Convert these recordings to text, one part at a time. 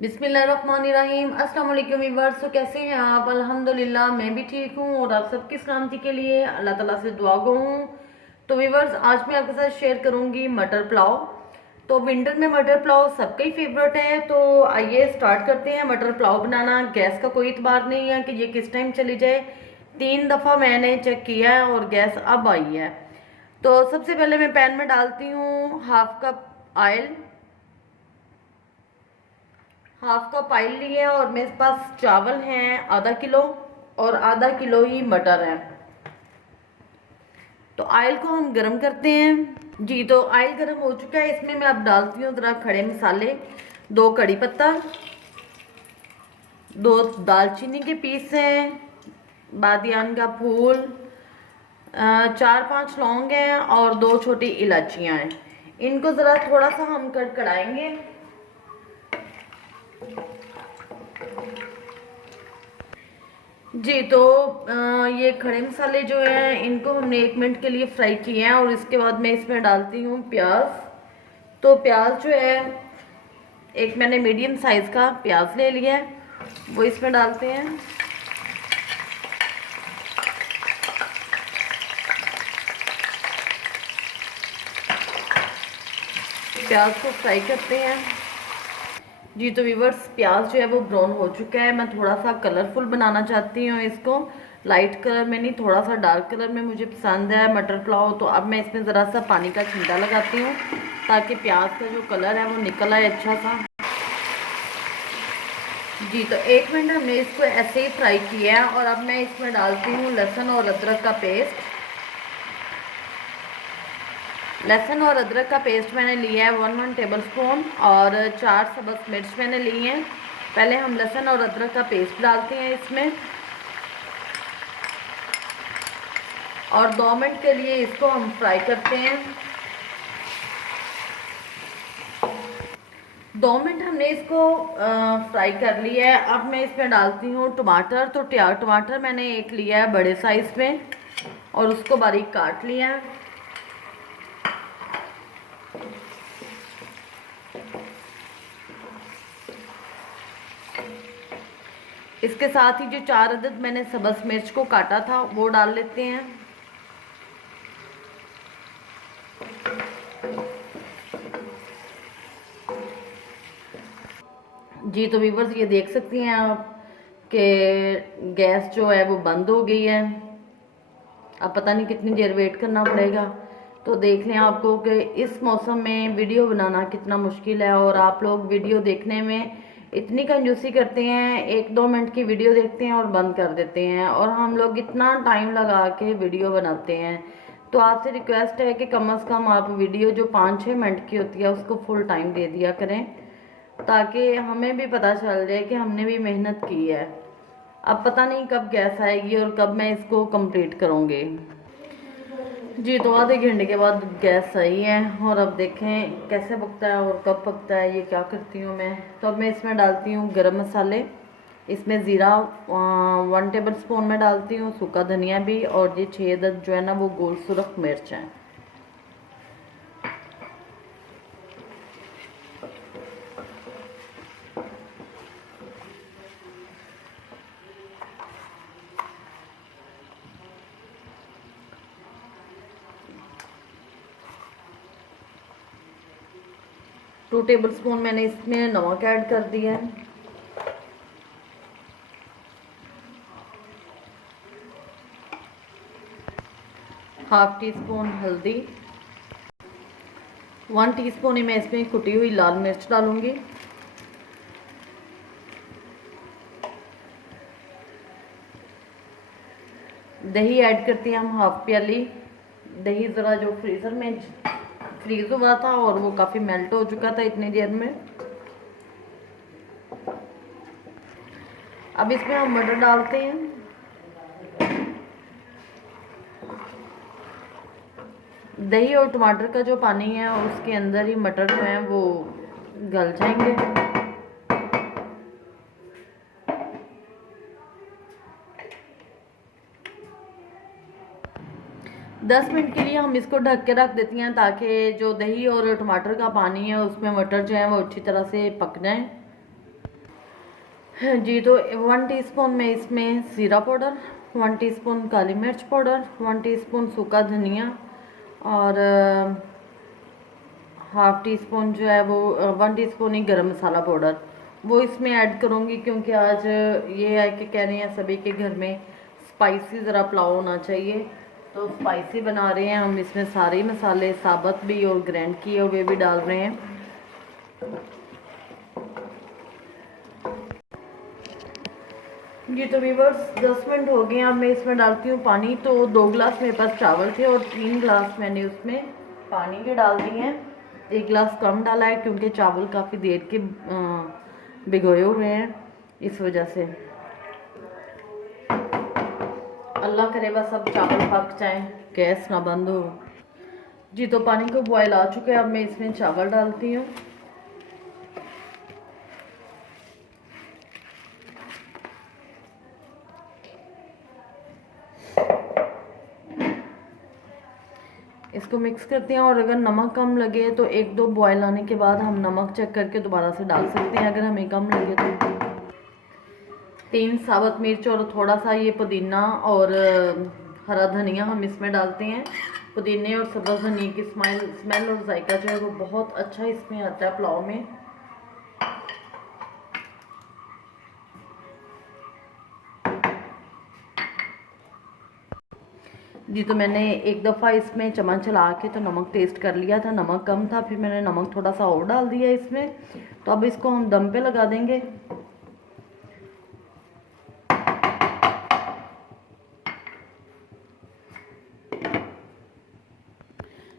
बिस्मिल्लाहिर्रहमानिर्रहीम। अस्सलाम वालेकुम व्यूअर्स। तो कैसे हैं आप? अल्हम्दुलिल्लाह मैं भी ठीक हूँ और आप सबकी सलामती के लिए अल्लाह ताला से दुआ गो हूँ। तो व्यूअर्स, आज मैं आपके साथ शेयर करूँगी मटर पुलाव। तो विंटर में मटर पुलाव सबका ही फेवरेट है। तो आइए स्टार्ट करते हैं मटर पुलाव बनाना। गैस का कोई इतबार नहीं है कि ये किस टाइम चली जाए। 3 दफ़ा मैंने चेक किया है और गैस अब आई है। तो सबसे पहले मैं पैन में डालती हूँ हाफ कप ऑयल लिए और मेरे पास चावल हैं आधा किलो और आधा किलो ही मटर है। तो ऑयल को हम गरम करते हैं जी। तो ऑयल गरम हो चुका है, इसमें मैं अब डालती हूँ ज़रा खड़े मसाले। 2 कड़ी पत्ता, 2 दालचीनी के पीस हैं, बादियान का फूल, 4-5 लौंग हैं और 2 छोटी इलायचियाँ हैं। इनको ज़रा थोड़ा सा हम कड़कड़ाएंगे। जी तो ये खड़े मसाले जो हैं इनको हमने 1 मिनट के लिए फ्राई किए हैं और इसके बाद मैं इसमें डालती हूँ प्याज। तो प्याज जो है एक मैंने मीडियम साइज का प्याज ले लिया है, वो इसमें डालते हैं। प्याज को फ्राई करते हैं जी। तो व्यूअर्स, प्याज जो है वो ब्राउन हो चुका है। मैं थोड़ा सा कलरफुल बनाना चाहती हूँ इसको, लाइट कलर में नहीं, थोड़ा सा डार्क कलर में मुझे पसंद है मटर पुलाव। तो अब मैं इसमें ज़रा सा पानी का छींटा लगाती हूँ ताकि प्याज का जो कलर है वो निकल आए अच्छा सा जी। तो 1 मिनट हमने इसको ऐसे ही फ्राई किया है और अब मैं इसमें डालती हूँ लहसुन और अदरक का पेस्ट। लहसुन और अदरक का पेस्ट मैंने लिया है 1 टेबल स्पून और 4 सब्ज़ मिर्च मैंने ली हैं। पहले हम लहसुन और अदरक का पेस्ट डालते हैं इसमें और 2 मिनट के लिए इसको हम फ्राई करते हैं। 2 मिनट हमने इसको फ्राई कर लिया है। अब मैं इसमें डालती हूँ टमाटर। तो टमाटर मैंने एक लिया है बड़े साइज़ में और उसको बारीक काट लिया है। इसके साथ ही जो 4 अदद मैंने सब्ज़ मिर्च को काटा था वो डाल लेते हैं जी। तो व्यूअर्स, ये देख सकती हैं आप कि गैस जो है वो बंद हो गई है। अब पता नहीं कितनी देर वेट करना पड़ेगा। तो देख लें आपको कि इस मौसम में वीडियो बनाना कितना मुश्किल है और आप लोग वीडियो देखने में इतनी कंजूसी करते हैं, 1-2 मिनट की वीडियो देखते हैं और बंद कर देते हैं और हम लोग इतना टाइम लगा के वीडियो बनाते हैं। तो आपसे रिक्वेस्ट है कि कम से कम आप वीडियो जो 5-6 मिनट की होती है उसको फुल टाइम दे दिया करें ताकि हमें भी पता चल जाए कि हमने भी मेहनत की है। अब पता नहीं कब गैस आएगी और कब मैं इसको कंप्लीट करूँगी जी। तो आधे घंटे के बाद गैस सही है और अब देखें कैसे पकता है और कब पकता है। ये क्या करती हूँ मैं, तो अब मैं इसमें डालती हूँ गरम मसाले। इसमें ज़ीरा 1 टेबल स्पून में डालती हूँ, सूखा धनिया भी, और ये 6 अदद जो है ना वो गोल सुरख मिर्च हैं। टू टेबल स्पून मैंने इसमें नमक ऐड कर दिया है। हाफ टी स्पून हल्दी, 1 टीस्पून ही मैं इसमें कुटी हुई लाल मिर्च डालूंगी। दही ऐड करते हैं हम हाफ प्याली। दही ज़रा जो फ्रीज़र में फ्रीज हुआ था और वो काफ़ी मेल्ट हो चुका था इतनी देर में। अब इसमें हम मटर डालते हैं। दही और टमाटर का जो पानी है उसके अंदर ही मटर जो है वो गल जाएंगे। 10 मिनट के लिए हम इसको ढक के रख देती हैं ताकि जो दही और टमाटर का पानी है उसमें मटर जो है वो अच्छी तरह से पक जाए। जी तो 1 टीस्पून में इसमें ज़ीरा पाउडर, 1 टीस्पून काली मिर्च पाउडर, 1 टीस्पून सूखा धनिया और हाफ टी स्पून जो है वो 1 टीस्पून ही गरम मसाला पाउडर वो इसमें ऐड करूँगी, क्योंकि आज ये है कि कह रहे हैं सभी के घर में स्पाइसी ज़रा पुलाव होना चाहिए, तो स्पाइसी बना रहे हैं हम। इसमें सारे मसाले साबुत भी और ग्राइंड किए हुए भी डाल रहे हैं। जी तो व्यूअर्स 10 मिनट हो गए। अब मैं इसमें डालती हूँ पानी। तो 2 गिलास मेरे पास चावल थे और 3 गिलास मैंने उसमें पानी के डाल दिए हैं। 1 गिलास कम डाला है क्योंकि चावल काफ़ी देर के भिगोए हुए हैं, इस वजह से। अल्लाह करे बस सब चावल पक जाए, गैस ना बंद हो। जी तो पानी को बॉयल आ चुका है। अब मैं इसमें चावल डालती हूँ। इसको मिक्स करते हैं और अगर नमक कम लगे तो 1-2 बॉयल आने के बाद हम नमक चेक करके दोबारा से डाल सकते हैं, अगर हमें कम लगे तो। 3 साबुत मिर्च और थोड़ा सा ये पुदीना और हरा धनिया हम इसमें डालते हैं। पुदीने और सब्ज़ धनिया की स्मेल और जायका जो है वो बहुत अच्छा इसमें आता है पुलाव में। जी तो मैंने एक दफ़ा इसमें चम्मच चला के तो नमक टेस्ट कर लिया था, नमक कम था, फिर मैंने नमक थोड़ा सा और डाल दिया इसमें। तो अब इसको हम दम पे लगा देंगे।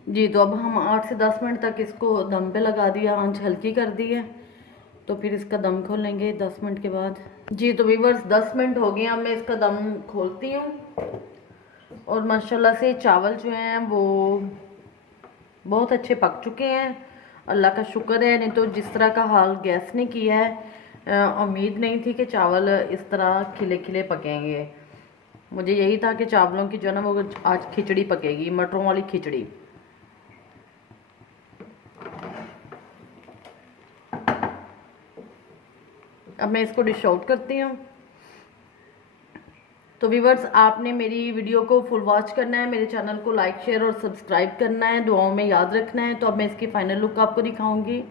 जी तो अब हम 8 से 10 मिनट तक इसको दम पे लगा दिया, आंच हल्की कर दी है। तो फिर इसका दम खोलेंगे 10 मिनट के बाद। जी तो व्यूअर्स 10 मिनट हो गए। अब मैं इसका दम खोलती हूँ और माशाल्लाह से चावल जो हैं वो बहुत अच्छे पक चुके हैं, अल्लाह का शुक्र है। नहीं तो जिस तरह का हाल गैस ने किया है, उम्मीद नहीं थी कि चावल इस तरह खिले खिले पकेंगे। मुझे यही था कि चावलों की जो है ना वो आज खिचड़ी पकेगी, मटरों वाली खिचड़ी। अब मैं इसको डिश आउट करती हूँ। तो व्यूअर्स आपने मेरी वीडियो को फुल वॉच करना है, मेरे चैनल को लाइक शेयर और सब्सक्राइब करना है, दुआओं में याद रखना है। तो अब मैं इसकी फाइनल लुक आपको दिखाऊंगी।